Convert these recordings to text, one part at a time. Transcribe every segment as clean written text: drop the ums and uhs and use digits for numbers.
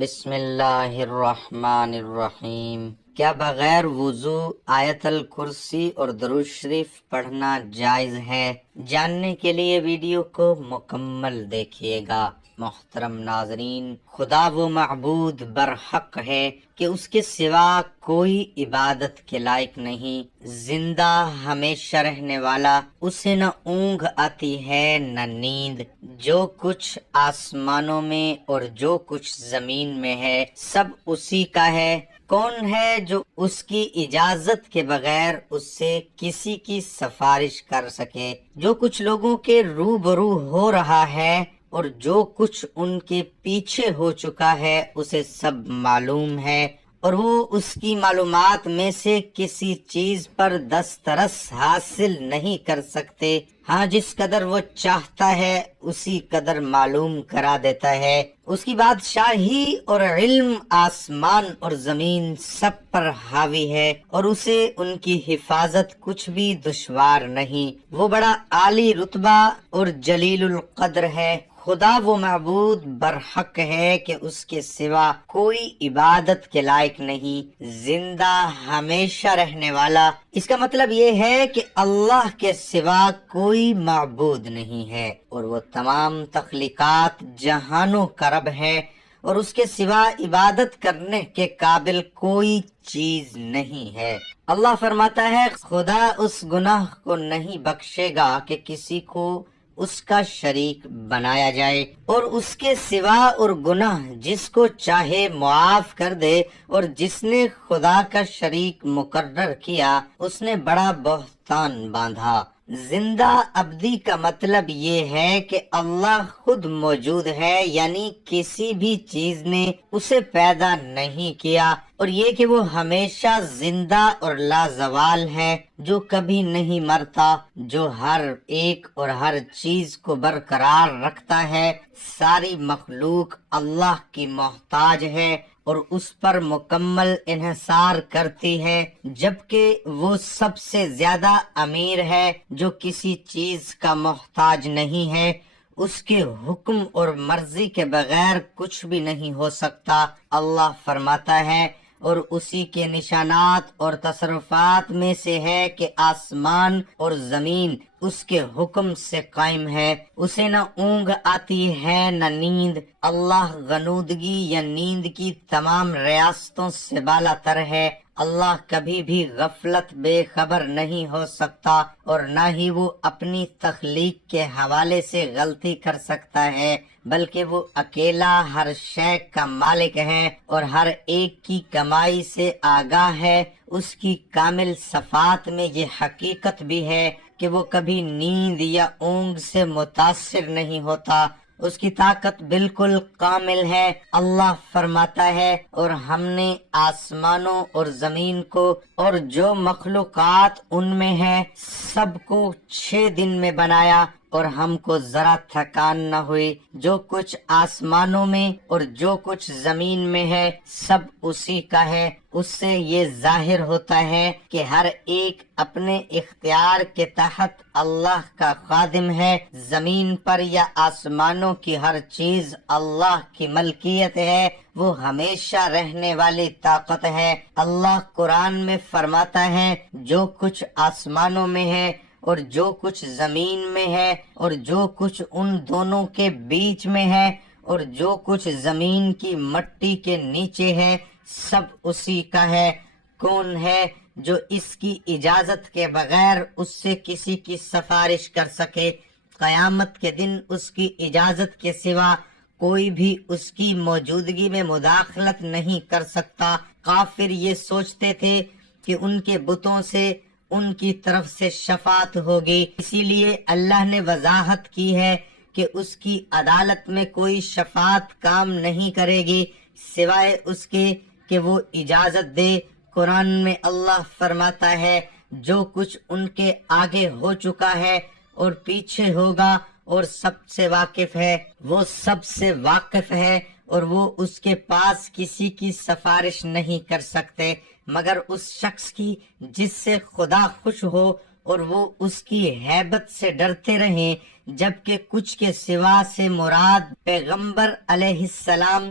بسم اللہ الرحمن الرحیم۔ کیا بغیر وضو آیت الکرسی اور درود شریف پڑھنا جائز ہے؟ جاننے کے لیے ویڈیو کو مکمل دیکھیے گا۔ محترم ناظرین، خدا وہ معبود برحق ہے کہ اس کے سوا کوئی عبادت کے لائق نہیں، زندہ ہمیشہ رہنے والا، اسے نہ اونگ آتی ہے نہ نیند۔ جو کچھ آسمانوں میں اور جو کچھ زمین میں ہے سب اسی کا ہے۔ کون ہے جو اس کی اجازت کے بغیر اس سے کسی کی سفارش کر سکے؟ جو کچھ لوگوں کے روبرو ہو رہا ہے اور جو کچھ ان کے پیچھے ہو چکا ہے اسے سب معلوم ہے، اور وہ اس کی معلومات میں سے کسی چیز پر دسترس حاصل نہیں کر سکتے۔ ہاں، جس قدر وہ چاہتا ہے اسی قدر معلوم کرا دیتا ہے۔ اس کی بادشاہی اور علم آسمان اور زمین سب پر حاوی ہے، اور اسے ان کی حفاظت کچھ بھی دشوار نہیں۔ وہ بڑا عالی رتبہ اور جلیل القدر ہے۔ خدا وہ معبود برحق ہے کہ اس کے سوا کوئی عبادت کے لائق نہیں، زندہ ہمیشہ رہنے والا۔ اس کا مطلب یہ ہے کہ اللہ کے سوا کوئی معبود نہیں ہے، اور وہ تمام تخلیقات جہانوں کا رب ہے، اور اس کے سوا عبادت کرنے کے قابل کوئی چیز نہیں ہے۔ اللہ فرماتا ہے، خدا اس گناہ کو نہیں بخشے گا کہ کسی کو اس کا شریک بنایا جائے، اور اس کے سوا اور گناہ جس کو چاہے معاف کر دے، اور جس نے خدا کا شریک مقرر کیا اس نے بڑا بہتان باندھا۔ زندہ ابدی کا مطلب یہ ہے کہ اللہ خود موجود ہے، یعنی کسی بھی چیز نے اسے پیدا نہیں کیا، اور یہ کہ وہ ہمیشہ زندہ اور لازوال ہے، جو کبھی نہیں مرتا، جو ہر ایک اور ہر چیز کو برقرار رکھتا ہے۔ ساری مخلوق اللہ کی محتاج ہے اور اس پر مکمل انحصار کرتی ہے، جبکہ وہ سب سے زیادہ امیر ہے جو کسی چیز کا محتاج نہیں ہے۔ اس کے حکم اور مرضی کے بغیر کچھ بھی نہیں ہو سکتا۔ اللہ فرماتا ہے، اور اسی کے نشانات اور تصرفات میں سے ہے کہ آسمان اور زمین اس کے حکم سے قائم ہے۔ اسے نہ اونگ آتی ہے نہ نیند۔ اللہ غنودگی یا نیند کی تمام ریاستوں سے بالا تر ہے۔ اللہ کبھی بھی غفلت بے خبر نہیں ہو سکتا، اور نہ ہی وہ اپنی تخلیق کے حوالے سے غلطی کر سکتا ہے، بلکہ وہ اکیلا ہر شے کا مالک ہے اور ہر ایک کی کمائی سے آگاہ ہے۔ اس کی کامل صفات میں یہ حقیقت بھی ہے کہ وہ کبھی نیند یا اونگ سے متاثر نہیں ہوتا۔ اس کی طاقت بالکل کامل ہے۔ اللہ فرماتا ہے، اور ہم نے آسمانوں اور زمین کو اور جو مخلوقات ان میں ہے سب کو 6 دن میں بنایا، اور ہم کو ذرا تھکان نہ ہوئی۔ جو کچھ آسمانوں میں اور جو کچھ زمین میں ہے سب اسی کا ہے۔ اس سے یہ ظاہر ہوتا ہے کہ ہر ایک اپنے اختیار کے تحت اللہ کا خادم ہے۔ زمین پر یا آسمانوں کی ہر چیز اللہ کی ملکیت ہے، وہ ہمیشہ رہنے والی طاقت ہے۔ اللہ قرآن میں فرماتا ہے، جو کچھ آسمانوں میں ہے اور جو کچھ زمین میں ہے اور جو کچھ ان دونوں کے بیچ میں ہے اور جو کچھ زمین کی مٹی کے نیچے ہے سب اسی کا ہے۔ کون ہے جو اس کی اجازت کے بغیر اس سے کسی کی سفارش کر سکے؟ قیامت کے دن اس کی اجازت کے سوا کوئی بھی اس کی موجودگی میں مداخلت نہیں کر سکتا۔ کافر یہ سوچتے تھے کہ ان کے بتوں سے ان کی طرف سے شفاعت ہوگی، اسی لیے اللہ نے وضاحت کی ہے کہ اس کی عدالت میں کوئی شفاعت کام نہیں کرے گی سوائے اس کے کہ وہ اجازت دے۔ قرآن میں اللہ فرماتا ہے، جو کچھ ان کے آگے ہو چکا ہے اور پیچھے ہوگا اور سب سے واقف ہے، وہ سب سے واقف ہے، اور وہ اس کے پاس کسی کی سفارش نہیں کر سکتے مگر اس شخص کی جس سے خدا خوش ہو اور وہ اس کی ہیبت سے ڈرتے رہیں، جبکہ کچھ کے سوا سے مراد پیغمبر علیہ السلام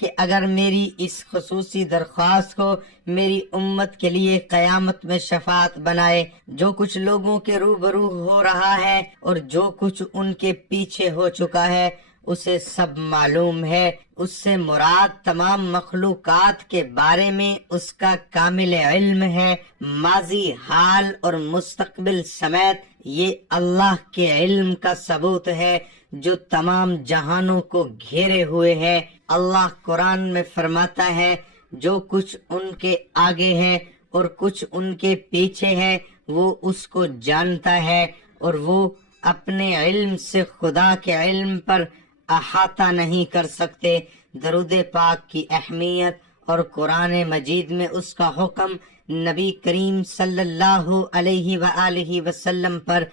کہ اگر میری اس خصوصی درخواست کو میری امت کے لیے قیامت میں شفاعت بنائے۔ جو کچھ لوگوں کے روبرو ہو رہا ہے اور جو کچھ ان کے پیچھے ہو چکا ہے اسے سب معلوم ہے۔ اس سے مراد تمام مخلوقات کے بارے میں اس کا کامل علم ہے، ماضی، حال اور مستقبل سمیت یہ اللہ کے علم کا ثبوت ہے جو تمام جہانوں کو گھیرے ہوئے ہے۔ اللہ قرآن میں فرماتا ہے، جو کچھ ان کے آگے ہے اور کچھ ان کے پیچھے ہے وہ اس کو جانتا ہے، اور وہ اپنے علم سے خدا کے علم پر احاطہ نہیں کر سکتے۔ درود پاک کی اہمیت اور قرآن مجید میں اس کا حکم، نبی کریم صلی اللہ علیہ وآلہ وسلم پر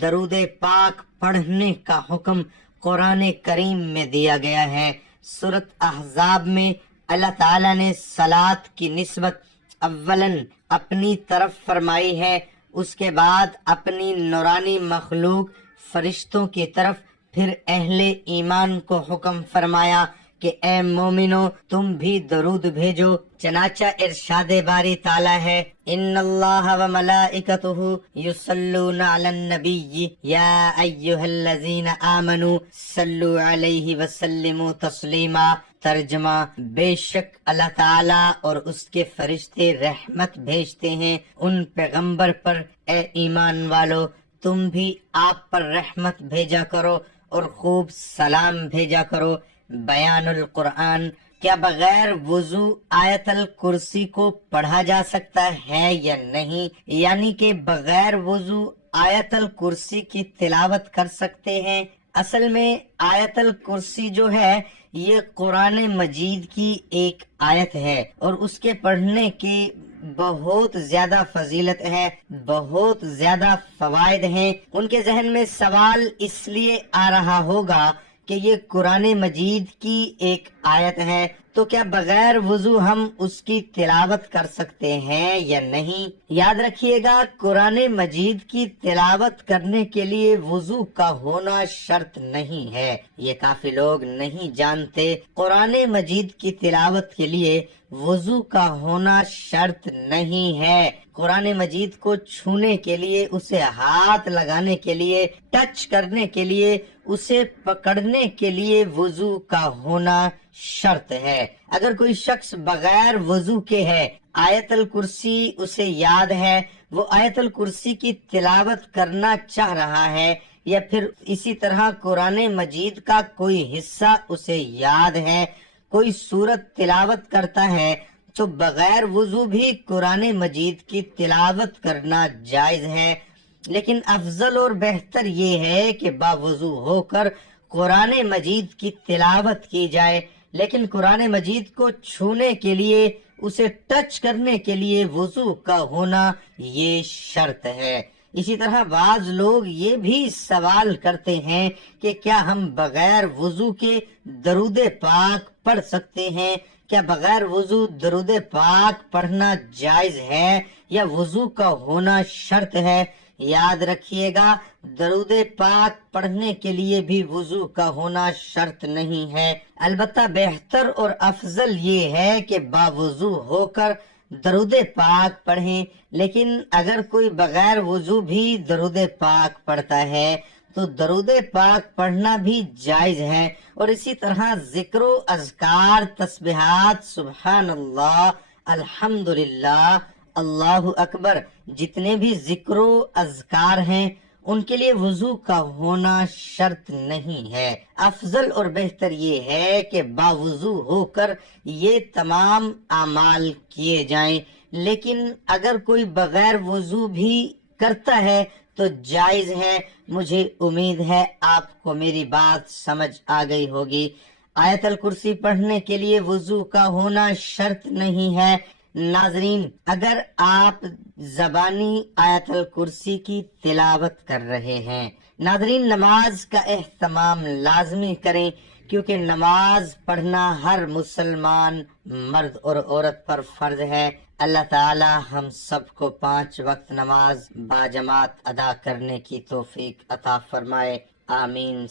درود پاک پڑھنے کا حکم قرآن کریم میں دیا گیا ہے۔ سورۃ احزاب میں اللہ تعالیٰ نے صلاۃ کی نسبت اولاً اپنی طرف فرمائی ہے، اس کے بعد اپنی نورانی مخلوق فرشتوں کی طرف، پھر اہل ایمان کو حکم فرمایا کہ اے مومنو تم بھی درود بھیجو۔ چنانچہ ارشاد باری تعالیٰ ہے، ان اللہ و ملائکتہ یصلون علی النبی یا ایہا الذین آمنوا صلوا علیہ وسلموا تسلیما۔ ترجمہ، بے شک اللہ تعالیٰ اور اس کے فرشتے رحمت بھیجتے ہیں ان پیغمبر پر، اے ایمان والو تم بھی آپ پر رحمت بھیجا کرو اور خوب سلام بھیجا کرو۔ بیان القرآن، کیا بغیر وضو آیت الکرسی کو پڑھا جا سکتا ہے یا نہیں؟ یعنی کہ بغیر وضو آیت الکرسی کی تلاوت کر سکتے ہیں؟ اصل میں آیت الکرسی جو ہے یہ قرآن مجید کی ایک آیت ہے اور اس کے پڑھنے کی بہت زیادہ فضیلت ہے، بہت زیادہ فوائد ہیں۔ ان کے ذہن میں سوال اس لیے آ رہا ہوگا کہ یہ قرآن مجید کی ایک آیت ہے تو کیا بغیر وضو ہم اس کی تلاوت کر سکتے ہیں یا نہیں؟ یاد رکھیے گا، قرآن مجید کی تلاوت کرنے کے لیے وضو کا ہونا شرط نہیں ہے۔ یہ کافی لوگ نہیں جانتے، قرآن مجید کی تلاوت کے لیے وضو کا ہونا شرط نہیں ہے۔ قرآن مجید کو چھونے کے لیے، اسے ہاتھ لگانے کے لیے، ٹچ کرنے کے لیے، اسے پکڑنے کے لیے وضو کا ہونا شرط ہے۔ اگر کوئی شخص بغیر وضو کے ہے، آیت الکرسی اسے یاد ہے، وہ آیت الکرسی کی تلاوت کرنا چاہ رہا ہے، یا پھر اسی طرح قرآن مجید کا کوئی حصہ اسے یاد ہے، کوئی سورت تلاوت کرتا ہے، تو بغیر وضو بھی قرآن مجید کی تلاوت کرنا جائز ہے۔ لیکن افضل اور بہتر یہ ہے کہ باوضو ہو کر قرآن مجید کی تلاوت کی جائے، لیکن قرآن مجید کو چھونے کے لیے، اسے ٹچ کرنے کے لیے وضو کا ہونا یہ شرط ہے۔ اسی طرح بعض لوگ یہ بھی سوال کرتے ہیں کہ کیا ہم بغیر وضو کے درود پاک پڑھ سکتے ہیں؟ کیا بغیر وضو درود پاک پڑھنا جائز ہے یا وضو کا ہونا شرط ہے؟ یاد رکھیے گا، درود پاک پڑھنے کے لیے بھی وضو کا ہونا شرط نہیں ہے، البتہ بہتر اور افضل یہ ہے کہ باوضو ہو کر درود پاک پڑھیں۔ لیکن اگر کوئی بغیر وضو بھی درود پاک پڑھتا ہے تو درود پاک پڑھنا بھی جائز ہے۔ اور اسی طرح ذکر و اذکار، تسبیحات، سبحان اللہ، الحمدللہ، اللہ اکبر، جتنے بھی ذکر و اذکار ہیں ان کے لیے وضو کا ہونا شرط نہیں ہے۔ افضل اور بہتر یہ ہے کہ باوضو ہو کر یہ تمام اعمال کیے جائیں، لیکن اگر کوئی بغیر وضو بھی کرتا ہے تو جائز ہے۔ مجھے امید ہے آپ کو میری بات سمجھ آ گئی ہوگی۔ آیت الکرسی پڑھنے کے لیے وضو کا ہونا شرط نہیں ہے۔ ناظرین، اگر آپ زبانی آیت الکرسی کی تلاوت کر رہے ہیں، ناظرین نماز کا اہتمام لازمی کریں، کیونکہ نماز پڑھنا ہر مسلمان مرد اور عورت پر فرض ہے۔ اللہ تعالی ہم سب کو 5 وقت نماز باجماعت ادا کرنے کی توفیق عطا فرمائے، آمین۔